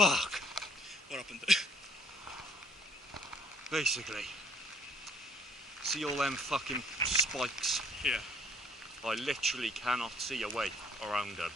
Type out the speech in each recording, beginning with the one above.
fuck. What happened? Basically, see all them fucking spikes? Yeah. I literally cannot see a way around them.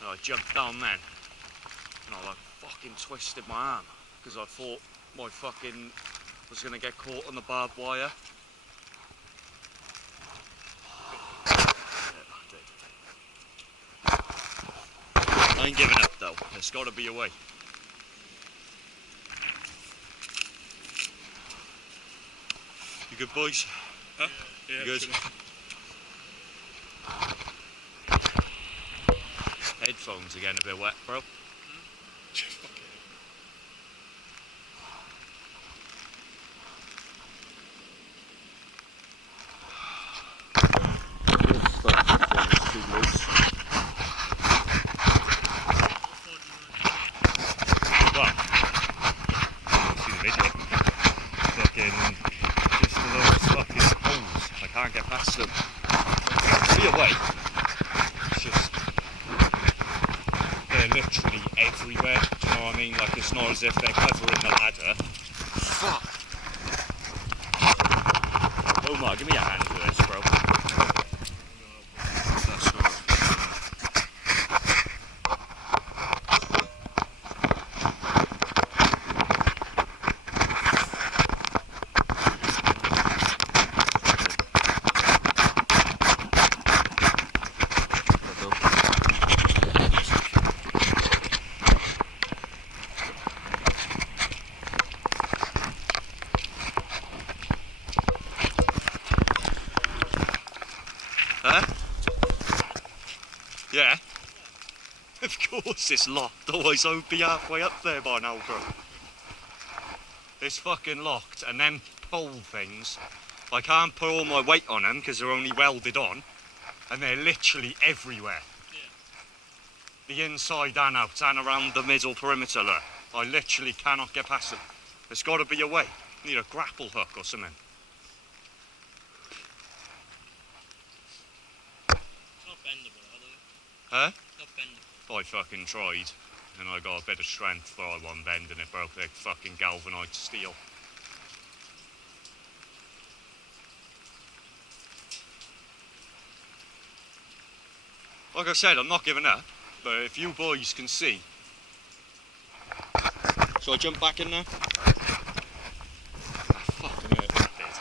And I jumped down then, and I like fucking twisted my arm, because I thought my fucking was gonna get caught on the barbed wire. I ain't giving up though, there's gotta be a way. You good boys? Huh? Yeah, you good? Sure. Headphones are getting a bit wet, bro. Fuck it. Well, see the video. Fucking, just for those fucking holes, I can't get past them. Be away. It's just, they're literally everywhere. Do you know what I mean? Like, it's not as if they're covering the ladder. Fuck. Omar, give me a hand for this, bro. That's all. Huh? Yeah? Of course it's locked, otherwise I would be halfway up there by now, bro. It's fucking locked, and them pole things, I can't put all my weight on them because they're only welded on, and they're literally everywhere. Yeah. The inside and out, and around the middle perimeter, look. I literally cannot get past them. There's got to be a way. Need a grapple hook or something. Not bendable, are they? Huh? Not bendable. I fucking tried, and I got a bit of strength, but I wasn't bending it, bro. They're fucking galvanised steel. Like I said, I'm not giving up, but if you boys can see. Shall I jump back in there? Fucking hurt that bit.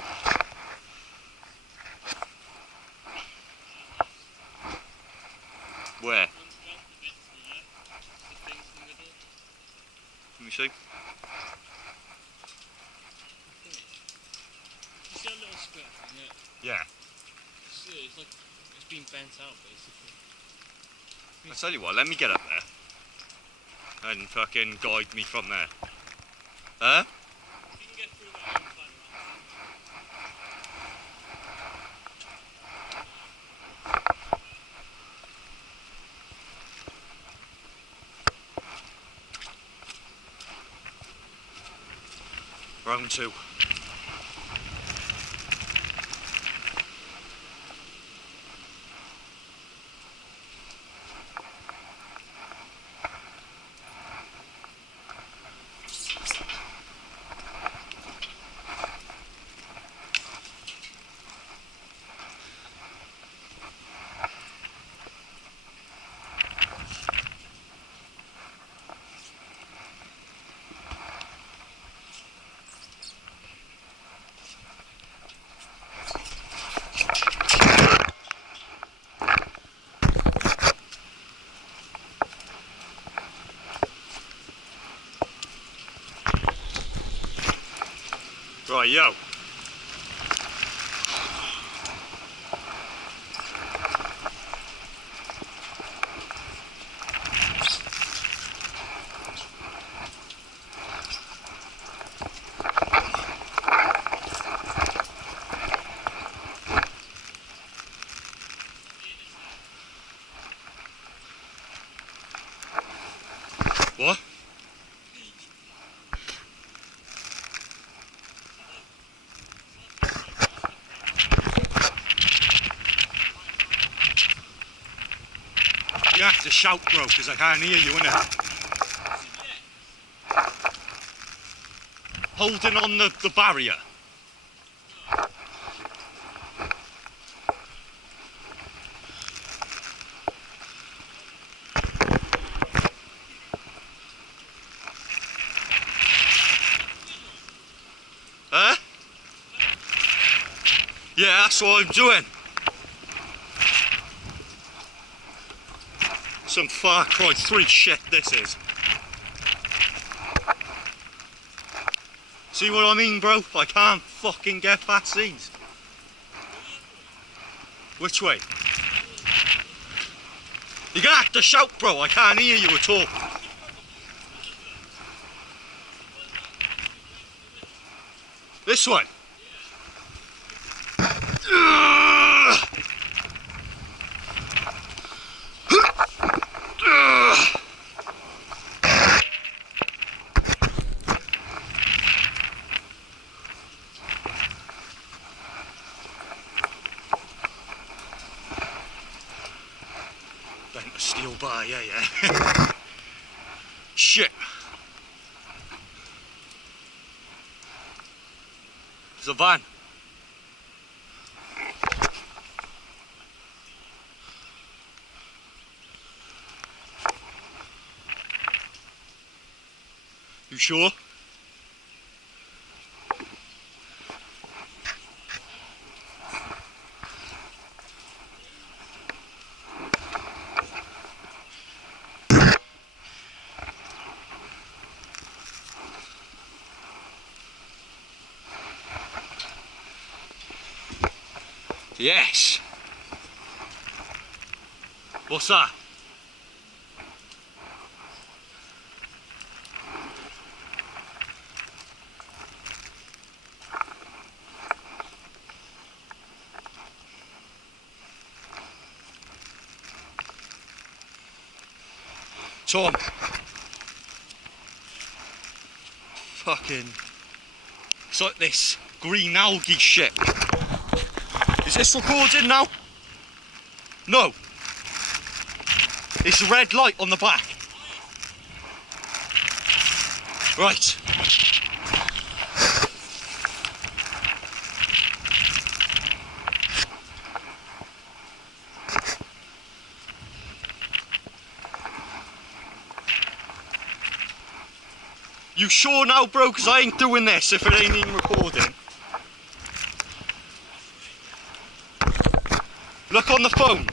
Where? Let me see. You see a little square thing there? Yeah. It's like it's been bent out basically. I tell you what, let me get up there and fucking guide me from there. Huh? If you can get through that one time Round two. Right, yo. What? You have to shout, bro, because I can't hear you, innit? holding on the barrier. Huh? Yeah, that's what I'm doing. Some Far Cry 3 shit this is. See what I mean, bro? I can't fucking get past these. Which way? You're gonna have to shout, bro. I can't hear you at all. This way. Bent a steel bar, yeah. Shit. There's a van. You sure? Yes. What's that? Tom. Fucking. It's like this green algae shit. Is this recording now? No. It's a red light on the back. Right. You sure now, bro? Because I ain't doing this if it ain't even recording. Look on the phone.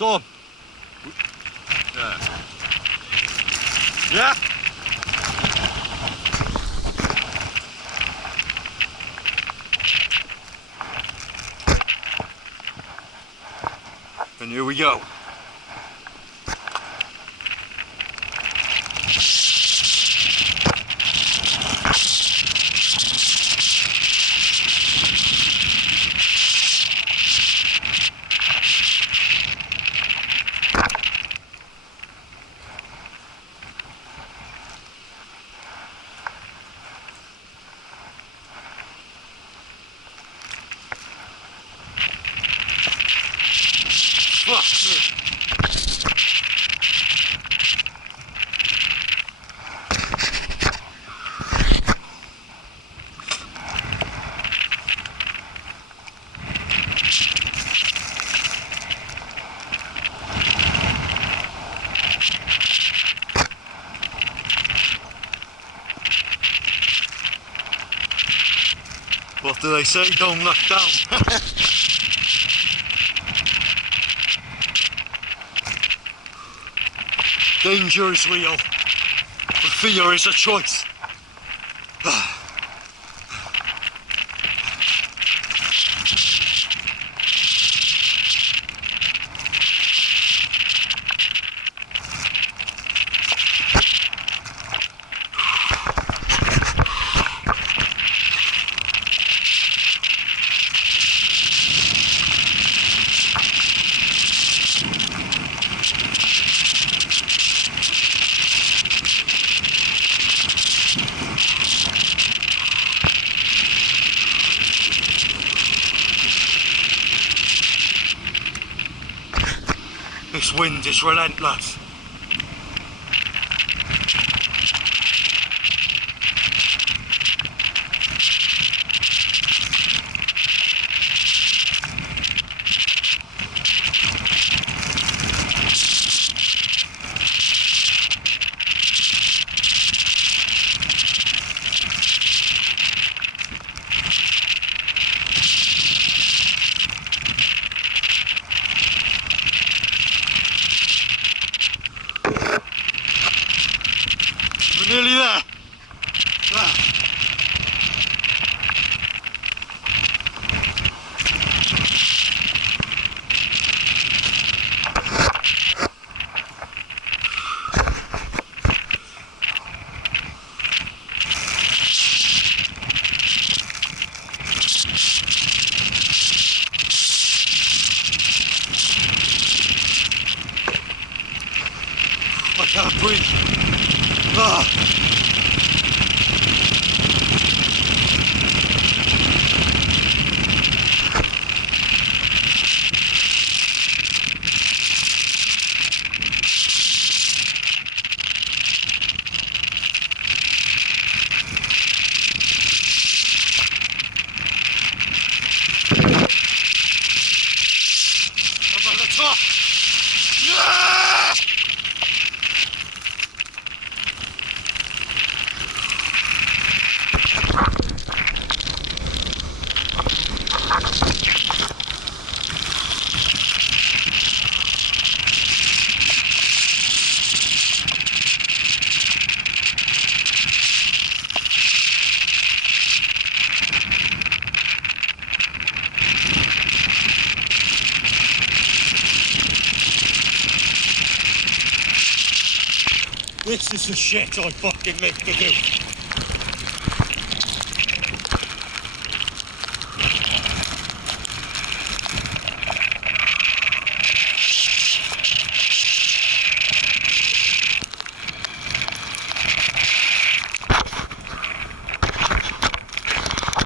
Tom. Yeah. And here we go. Fuck me. What? What do they say? Don't look down. Danger is real, but fear is a choice. This wind is relentless. We're nearly there. I can't breathe. I'm at the top. Yeah! This is the shit I fucking live to do.